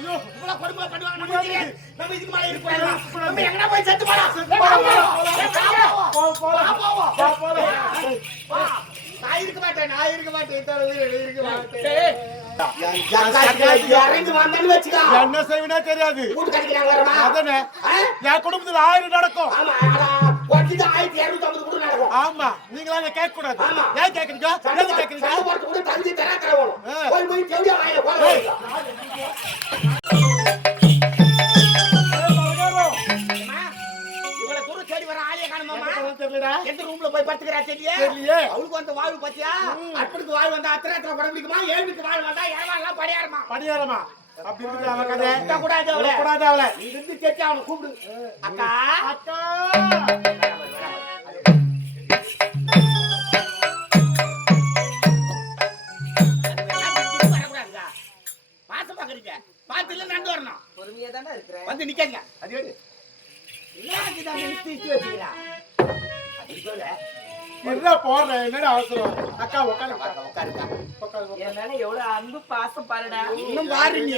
ஐயோ இவ்வளவு கொடுமை பண்ணுவாங்க நம்ம இதுக்கு மேல இருப்போம் நம்ம எங்கடா போய் செத்து போலாம் நான் இருக்க மாட்டேன் என்ன செய்வனே தெரியாது என் குடும்பத்துல 1000 நடக்கும் ஆமா நீங்களா கேட்க கூடாது ஏன் கேக்குறீங்க எந்த ரூம்ல போய் படுத்துக்கிறா தெரியல அவளுக்கு வந்து வாழ்வு பத்தியா அடுப்புக்கு வாழ்வு வந்தா அத்திரத்துல படம் பிடிக்குமா ஏழுக்கு வாழ்வு வந்தா எல்லாம் படியாரமா அப்படி இருக்குது அவ கதை கூடாது அவளை நீ இருந்து கேட்டு அவனை கூப்பிடு அக்கா பாத்து பாக்குறீங்க பாத்து இல்ல நடந்து வரணும் பொறுமையா தானே இருக்கிறேன் வந்து நிக்கங்க அது எடு வச்சுக்கிறா என்னடா அவசரம் அக்கா என்னால எவ்வளவு அன்பு பாசம் பாருடா இன்னும் பாருங்க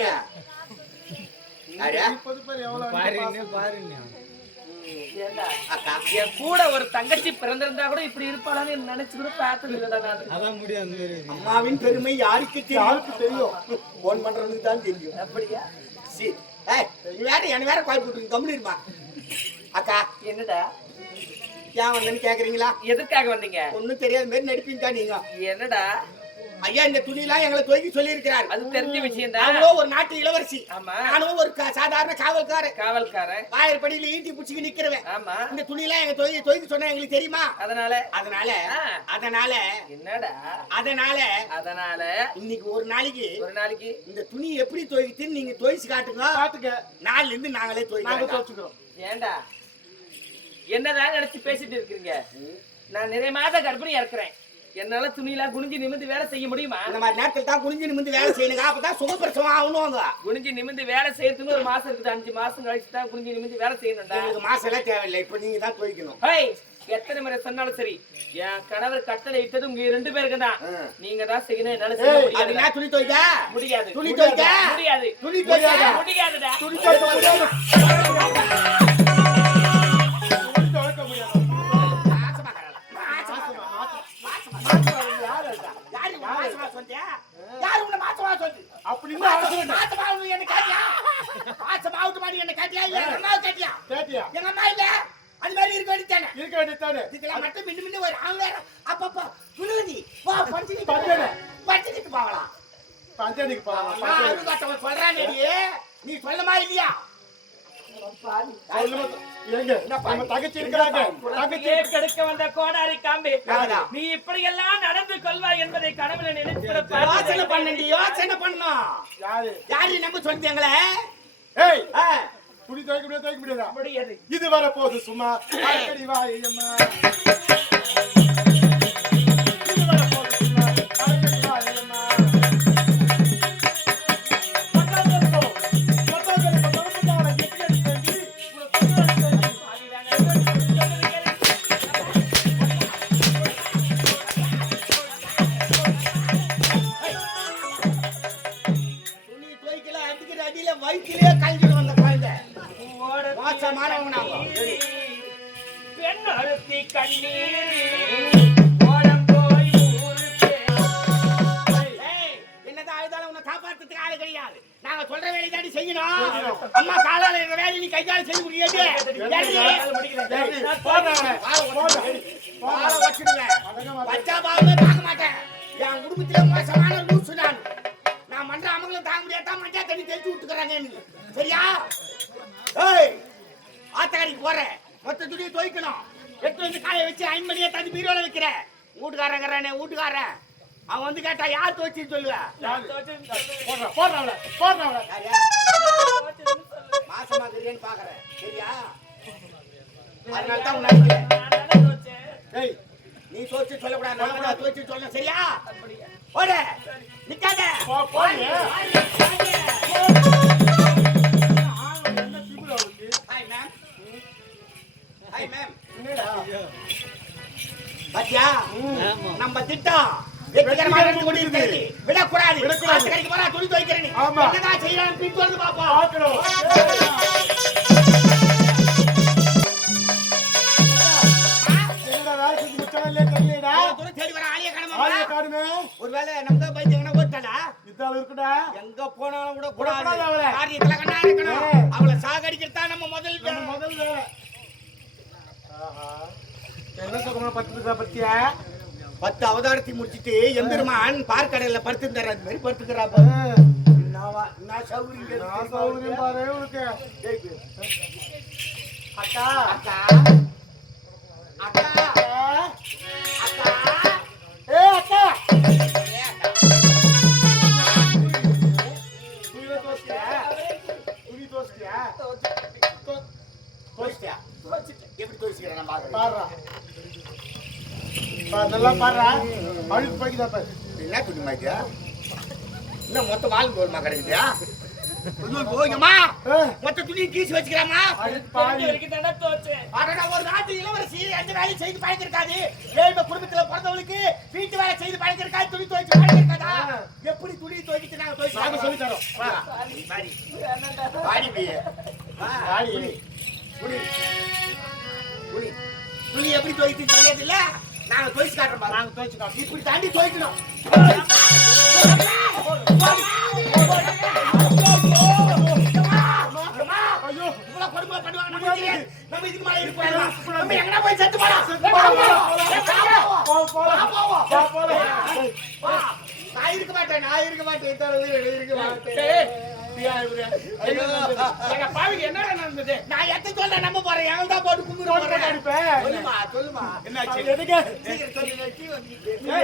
என் கூட ஒரு தங்கச்சி பிறந்திருந்தா கூட இப்படி இருப்பாளான்னு நினைச்சு கூட பார்த்தது முடியாது அம்மாவின் பெருமை யாருக்கு தெரியும் போன் பண்றதுக்கு தான் தெரியும் அப்படியா வேற கால் போட்டு கம்முனு இருமா அக்கா என்னடா ஏன் வந்தேன்னு கேக்குறீங்களா எதுக்காக வந்தீங்க ஒண்ணும் தெரியாத மாதிரி நடிப்பீங்க நீங்க என்னடா ஐயா இந்த துணிலாம் எங்களை துவைக்க சொல்லி இருக்கிறார் அது தெரிஞ்ச விஷயம் தான் நானும் ஒரு நாட்டு இளவரசி ஆமா நானும் ஒரு சாதாரண காவல்காரன் வாயிற்படியில ஈட்டி பிடிச்சிக்கு நிக்கிறவன் ஆமா இந்த துணிலாம் எங்க துவைக்க சொன்னா எங்களுக்கு தெரியுமா அதனால இன்னைக்கு ஒரு நாளைக்கு இந்த துணி எப்படி துவைக்குன்னு நீங்க துவைச்சு காட்டுங்க நாள்ல இருந்து நாங்களே துவைக்கிறோம் ஏண்டா என்னதான் நினைச்சு பேசிட்டு இருக்கீங்க நான் நிறைய மாத கர்ப்பிணி இருக்கிறேன் என்னால துணியெல்லாம் குனிஞ்சு நிமிந்து வேலை செய்ய முடியுமா இந்த மாதிரி நேரத்தில் தான் குனிஞ்சு நிமிந்து வேலை செய்யணுங்க அப்பதான் சுகப்பிரசவம் ஆகணும் குனிஞ்சு நிமிந்து வேலை செய்யறதுன்னு ஒரு மாசம் இருக்குது 5 மாசம் கழிச்சு தான் குனிஞ்சு நிமிந்து வேலை செய்யணும்டா உங்களுக்கு மாசம் எல்லாம் தேவையில்லை இப்ப நீங்க தான் துவைக்கணும் எத்தனை முறை சொன்னாலும் சரி என் கணவர் கட்டளை இட்டது உங்க 2 பேருக்கு தான் நீங்க தான் செய்யணும் என்னால செய்ய முடியாது துணி துவைக்க முடியாது துணி துவைக்க முடியாது துணி துவைக்க முடியாதுடா துணி துவைக்க முடியாது நீ சொல்லமா இல்லையா கெடுக்க வந்த கோடாரி காம்பி நீ இப்படி எல்லாம் நடந்து கொள்வாய் என்பதை கனவுல நினைச்சு பண்ணணும் யாரு நம்ப சொல்லிட்டீங்களே துணி துவைக்க முடியாது இது வர போது சும்மா வயிற்றிலே கல்விட்டு வந்த குழந்தை மோசமானவங்க பெண் அழுத்தி கண்ணீர் என்னதான் அழுதாலும் உன்னை காப்பாத்துறதுக்கு ஆளு கிடையாது நாங்க சொல்ற வேலை தாண்டி செய்யணும் அம்மா காலால இந்த வேலை நீ கையால செய்ய முடியாது வச்சா பாவமே பார்க்க மாட்டேன் என் குடும்பத்திலே மோசமான லூசு நான் மன்ற அமங்களும் தாங்க முடியாதான் மஞ்சா தண்ணி தெளிச்சு விட்டுக்கிறாங்க எனக்கு சரியா ஆத்தக்காரிக்கு போறேன் மொத்த துணியை துவைக்கணும் எடுத்து வந்து காய வச்சு 5 மணியா தண்ணி பீரோல வைக்கிறேன் வீட்டுக்காரன் அவன் வந்து கேட்டா யார் துவைச்சுன்னு சொல்லுவேன் மாசமா இருக்கிறேன்னு பாக்குறேன் சரியா அதனால்தான் உன்னை நீ துவைச்சு சொல்லக்கூடாது துவைச்சு சொல்லணும் சரியா ஓட நிக்காத ஹாய் மேம் பாத்தியா நம்ம திட்டம் வெற்றிகரமா சீக்கிரம் முடியுது. விடக்கூடாது. விடக்கூடாது. கடைக்கு போறா துணி துவைக்கிறேன். ஆமா. என்னதான் செய்யலாம் பின் வந்து பாப்போம். பார்க்கணும். என்னடா வேலை செஞ்சு முடிச்சாலும் இல்லையா தெரியலடா. துணி தேடி வர ஆளிய ஆளே காணோமா? காணுமே. ஒருவேளை நம்ம பைத்தியம் எங்கனா ஓட்டாளா? இதால இருக்குடா. எங்க போனாலும் கூட விடக்கூடாது கூடாது. அவளை. காரியத்துல கண்ணா இருக்கணும். அவளை சாகடிக்கிறதா நம்ம முதல் நம்ம முதல் வேலை. ஆஹா. என்ன சுகமா பத்துதா பத்தியா? 10 அவதாரத்தை முடிச்சிட்டு எம்பெருமான் பார்க்கடல்ல படுத்துறாரு. அந்த மாதிரி படுத்துக்கிறாப்ப. நான் சௌகரியம் நான் சௌகரியம் பாரு உனக்கு. அக்கா அக்கா அக்கா அக்கா ஏ அக்கா துணி தோஸ்தியா? துணி தோஸ்தியா? தோசிட்டியா? எப்படி தோசிக்கிறேன் நான் பாக்குறேன். பாருடா. நல்லா பாருடா. அழுக்கு போய்க்குதா பாரு. என்ன துணி மாட்டியா? என்ன மொத்த வால் கோல்மா கிடைக்குதா? ஓகேமா மொத்த துணி கீசி வச்சுக்கிறாமா? அழுக்கு பாரு. வரைக்கும் தானே தோச்சேன். ஆனா ஒரு நாட்டு இளவரசி எந்த வேலையும் செய்து பழக்கம் இருக்காது. ஏழை குடும்பத்துல பிறந்தவளுக்கு வீட்டு வேலை செய்து பழக்கம் இருக்காது. துணி துவைச்சு பழக்கம் இருக்காதா? எப்படி துணி துவைக்கிட்டு நாங்க நாங்க துவைச்சு சொல்லி தரோம். வா. வாடி பியே. வாடி. துணி துணி துணி எப்படி துவைத்து தெரியாது இல்ல? நாங்க துவைச்சு காட்டுறோம் பாரு. நாங்க துவைச்சு காட்டுறோம். இப்படி தாண்டி துவைக்கணும். ஐயோ இவ்வளவு கொடுமை பண்ணுவாங்க நம்ம இதுக்கு. நம்ம இதுக்கு மேல இருப்போம். நம்ம எங்கடா போய் செத்து போறோம். நான் இருக்க மாட்டேன். நான் இருக்க மாட்டேன். இருக்க மாட்டேன். எங்க பாவிக்கு என்ன நடந்தது? நான் எத்த சொல்ல நம்ப போறேன். எவன்டா போட்டு கும்பிட போறேன். அடிப்பேன். சொல்லுமா சொல்லுமா என்னாச்சு? எதுக்கு? சீக்கிரம் சொல்லு. டீ வந்து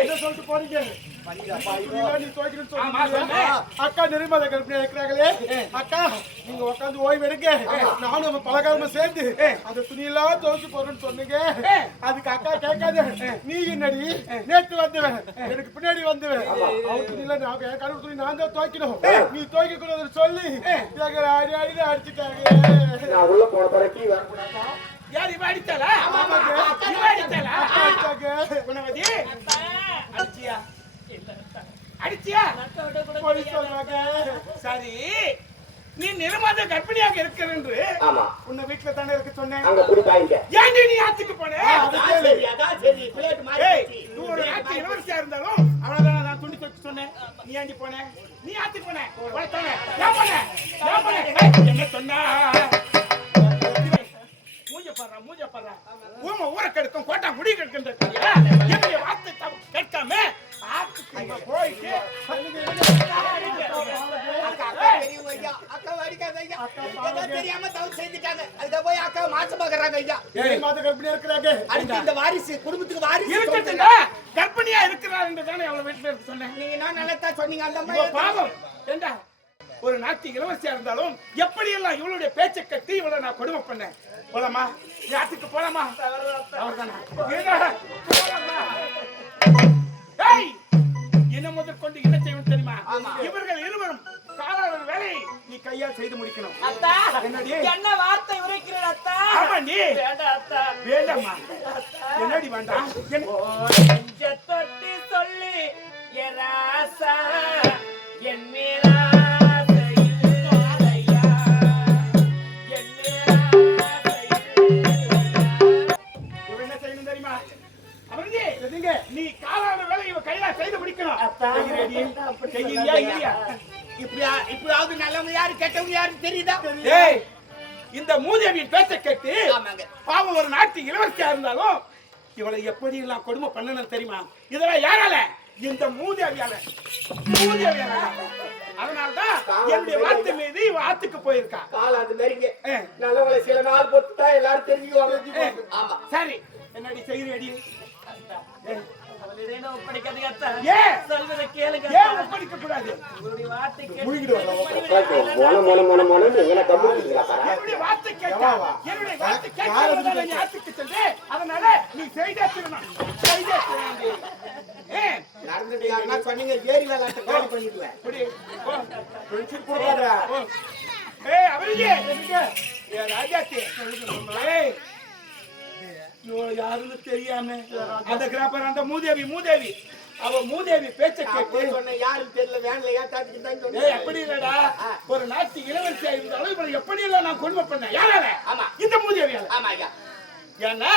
என்ன சொல்லிட்டு போறீங்க? நீ துவைக்கணும்னு ஆமா, சொன்னீங்க. சொன்னேன். அக்கா நிர்மலா கர்ப்பிணியா இருக்கிறாங்களே. அக்கா நீங்க உட்காந்து ஓய்வு எடுங்க. நானும் நம்ம பலகாரமா சேர்ந்து அந்த துணியெல்லாம் துவைச்சு போறேன்னு சொன்னீங்க. அதுக்கு அக்கா கேட்காது. நீ என்னடி நேத்து வந்துவேன் எனக்கு பின்னாடி வந்துவேன். அவன் துணியில நான் கருப்பு துணி நான் தான் துவைக்கணும். நீ துவைக்க கூடாதுன்னு சொல்லி எங்களை அடி அடி அடிச்சுட்டாங்க. நான் உள்ள போன பிறகு வரக்கூடாதா? யார் இவ அடித்தாளா? இவ அடித்தாளா? குணவதி அடிச்சியா? அடிச்சியா? போலீஸ் சொல்றாங்க. சரி, நீ நிர்மாத கர்ப்பிணியாக இருக்கிற என்று ஆமா. உன்னை வீட்டுல தானே இருக்க சொன்னேன். அங்க குடி பாயிங்க. ஏன்டி நீ ஆத்துக்கு போன? அதான் சரி, அதான் சரி. பிளேட் ஏய், மாத்தி. நீ ஒரு ஆத்து இளவரசியா இருந்தாலும் அவ்வளவுதான் நான் துணி துவைச்சு சொன்னேன். நீ ஏன்டி போன? நீ ஆத்துக்கு போன. உனத்தானே? ஏன் போன? ஏன் போன? ஏய், என்ன சொன்னா? மூஞ்ச பாரு. ஊம ஊரை கெடுக்கும் கோட்டா முடி கெடுக்கின்ற என்னுடைய வார்த்தை கேட்காம ஆத்துக்கு இவ போயிட்டு அக்கா அடிக்காத ஐயா. ஏதோ தெரியாம தவறு செஞ்சுட்டாங்க. அதுக்கு போய் அக்கா மாசமாகறாங்க ஐயா. ஏய் மாத கர்ப்பிணியா இருக்கிறாங்க. அடுத்து இந்த வாரிசு குடும்பத்துக்கு வாரிசு இருக்கட்டுங்க. கர்ப்பிணியா இருக்கிறார் என்று தானே அவளை வீட்டுல இருக்க சொன்னேன். நீங்க நான் நல்லா சொன்னீங்க. அந்த இவ மாதிரி பாவம் ஏண்டா ஒரு நாட்டு இளவரசியா இருந்தாலும் எப்படி எல்லாம் இவளுடைய பேச்சை கட்டி இவளை நான் கொடுமை பண்ணேன். போலாமா? யாத்துக்கு போலாமா? அவர்தானா? ஏய், என்ன முதற்கொண்டு என்ன செய்யணும் தெரியுமா? இவர்கள் இருவரும் காலாளர் வேலையை நீ கையால் செய்து முடிக்கணும். அத்தா, என்னடி? என்ன வார்த்தை உரைக்கிறேன் அத்தா? ஆமாண்டி. வேண்டாம் அத்தா. வேண்டாம்மா. என்னடி வேண்டாம்? நெஞ்ச தொட்டு சொல்லு என் ராசா, என் மேலாசை இல்லையா, என் மேலாசை இல்லையா. இவ என்ன செய்யணும் தெரியுமா? அவருங்க, எதுங்க? நீ காலாளர் வேலையை இவ கையால் செய்து முடிக்கணும். செய்யறியாடி? செய்யறியா இல்லையா? இப்படியாவது நல்லவங்க யாரு கெட்டவங்க யாருன்னு தெரியுதா? ஏய், இந்த மூதேவியின் பேச்சை கேட்டு ஆமாங்க. பாவம் ஒரு நாட்டு இளவரசியா இருந்தாலும் இவளை எப்படி எல்லாம் கொடுமை பண்ணணும் தெரியுமா? இதெல்லாம் யாரால? இந்த மூதேவியால. அதனால்தான் என்னுடைய வார்த்தை மீது இவ ஆத்துக்கு போயிருக்கா. கால் அது நெருங்க. நல்லவங்களை சில நாள் போட்டுட்டா எல்லாரும் தெரிஞ்சுக்குவாங்க. ஆமா. சரி, என்னடி செய்யறடி? அவளிடம் ஒப்படைக்காதீங்க அத்தா. ஏன் சொல்வதை கேளுங்க ஏன் அத்தா. ஒப்படைக்க கூடாது? உங்களுடைய வார்த்தை கேட்டு என்னுடைய வார்த்தை கேட்டா என்னுடைய வார்த்தை கேட்காததால நீ ஆத்துக்கு சென்று அதனால நீ செய்தே திருணும். செய்தே திருணும். ஏன் நடந்துட்டு யாருன்னா சொன்னீங்க ஏரி விளையாட்ட காலி பண்ணிடுவேன். இப்படி போ. ஃப்ரெண்ட்ஷிப் போடாதடா. ஏய் அவரியே ஏ ராஜாத்தி. ஏய் யாருன்னு தெரியாம அந்த கிராப்பர் அந்த மூதேவி அவ மூதேவி பேச்ச கேட்டு சொன்னேன் யாரும் தெரியல வேன்ல ஏத்தாட்டிக்கிட்டான்னு ஏய் சொன்னேன். அப்படி இல்லடா ஒரு நாட்டு இளவரசியா இருந்தாலும் இவரை எப்படி எல்லாம் நான் கொடுமை பண்ணேன் யாரால ஆமா. இந்த மூதேவியால ஆமா ஐயா. ஏன்னா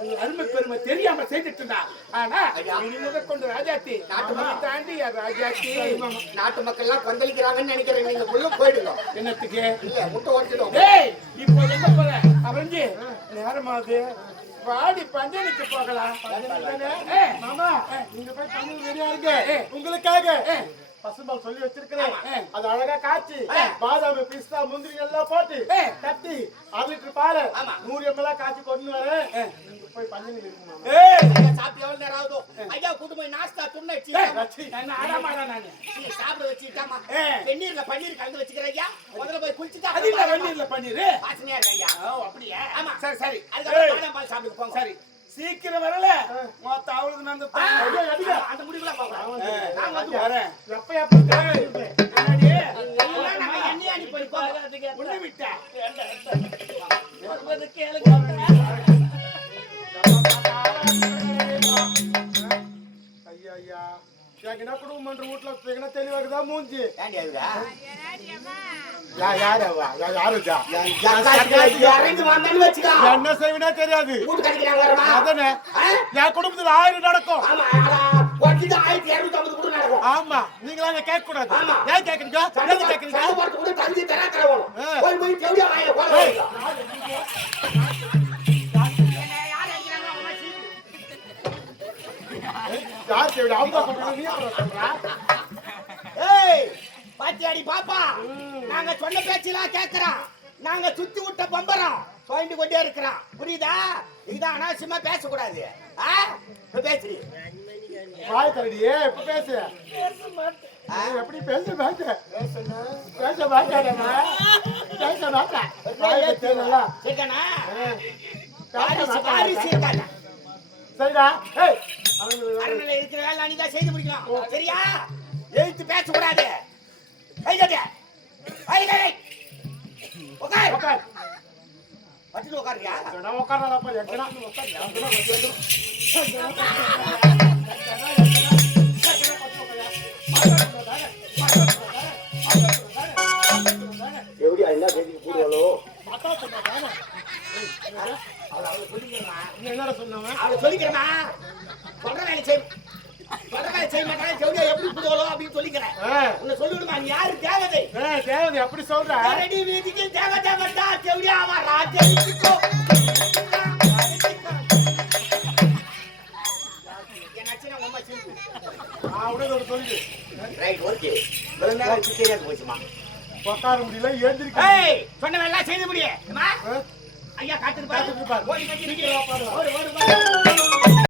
உங்க அருமை பெருமை தெரியாம செய்துட்டு இருந்தா ஆனா இனி முதற்கொண்டு ராஜாத்தி நாட்டு மக்கள் தாண்டி ராஜாத்தி நாட்டு மக்கள் எல்லாம் கொந்தளிக்கிறாங்கன்னு நினைக்கிறேன். நீங்க உள்ள போயிடுங்க. என்னத்துக்கு இல்ல முட்டை உடச்சிடும். டேய் இப்போ எங்க போற அவரஞ்சி நேரமாவது வாடி பஞ்சனிக்கு போகலாம் மாமா நீங்க போய் தண்ணி ரெடியா இருக்கு உங்களுக்காக பசும்பால் சொல்லி வச்சிருக்கிறேன். அது அழகா காய்ச்சி பாதாம் பிஸ்தா முந்திரி எல்லாம் போட்டு கட்டி 1 லிட்டர் பால் 100 ml காய்ச்சி கொண்டு வரேன். நீங்க போய் பஞ்சனி இருக்குமா? ஐயா சாப்பிட்டு எவ்வளவு நேரம் ஆகுதோ? ஐயா கூட்டு போய் நாஸ்தா துண்ண வச்சு என்ன ஆடாமாடா நானு சாப்பிட வச்சுட்டாமா. வெந்நீர்ல பன்னீர் கலந்து வச்சுக்கிறேன் ஐயா. முதல்ல போய் குளிச்சுட்டா அது இல்ல வெந்நீர்ல பண்ணிரு வாசனையா இருக்கு ஐயா. ஓ அப்படியே ஆமா. சரி சரி அதுக்கப்புறம் பாதாம் பால் சாப்பிட்டு போங்க. சரி சீக்கிரம் வரல மொத்த அவளுக்கு நான் அந்த முடிவுல போகலாம். நான் வந்து வரேன் எப்ப எப்ப தேவை எல்லாம் நம்ம எண்ணெய் அனுப்பி போய் உள்ள விட்டா ஐயா ஐயா எனக்கு என்ன குடும்பம் பண்ற வீட்டுல வச்சுக்கினா தெளிவாக்குதான் மூஞ்சி. ஏண்டி அதுடா? யாருஜா இறங்கி வந்தேன்னு வச்சுக்கோ. என்ன செய்வினா தெரியாது. வீட்டு கட்டிக்கிறாங்க வரமா? அதானே என் குடும்பத்துல 1000 நடக்கும். ஆமா. கொட்டிட்டு 1250 கூட நடக்கும். ஆமா நீங்களா கேட்க கூடாது. ஏன் கேக்குறீங்க? என்ன கேக்குறீங்க? சாப்பாடு கூட தந்தி தர தரணும். போய் போய் தேடியா வாங்க போற. யார் தேவை? அவங்க சொல்றது நீ சொல்றா? ஏய் பாத்தியாடி பாப்பா, நாங்க சொன்ன பேச்செல்லாம் கேக்குறான். நாங்க சுத்தி விட்ட பம்பரம் சொல்லிட்டு கொண்டே இருக்கிறான். புரியுதா? இதுதான் அனாவசியமா பேசக்கூடாது. பேசுறீ வாய் தரடியே இப்ப பேசு. எப்படி பேச மாட்டேன். பேச மாட்டாடா. பேச மாட்டேன். வாய் தெரியல. சரிதானா? பேச வாரிசு இருக்காங்க. சரிடா. ஏய் அரண்மனையில இருக்கிற வேலை நீ தான் செய்து முடிக்கணும். சரியா? எழுத்து பேசக்கூடாது. உட்கார் உட்கார். பட்டுன்னு உட்காருயா. நான் உட்காரலாப்பா. எங்கடா உட்கார். எப்படி என்ன பேசி போடுவாளோ? என்னடா சொன்னவன்? அவளை சொல்லிக்கிறேன்னா சொல்ற வேலை செய்ய மாட்டாங்க. செவடியா எப்படி போடுவாளோ அப்படின்னு சொல்லிக்கிறேன். உன்னை சொல்லிவிடுமா? நீ யாரு? தேவதை. தேவதை எப்படி சொல்ற? ரெடி வீதிக்கு தேவதை வந்தா செவடியா அவன் ராஜரிக்கோ. என்னாச்சுன்னா உமா சிரிப்பு. உடனே ஒரு சொல்லு. Right okay. வெறும் நேரம் வச்சு தெரியாது போச்சுமா. உட்கார முடியல ஏந்திரிக்க. ஏய் சொன்ன வேலை செய்து முடியே. ஐயா காத்துட்டு பாரு. ஓடி வந்து நிக்கிறேன். ஓடு ஓடு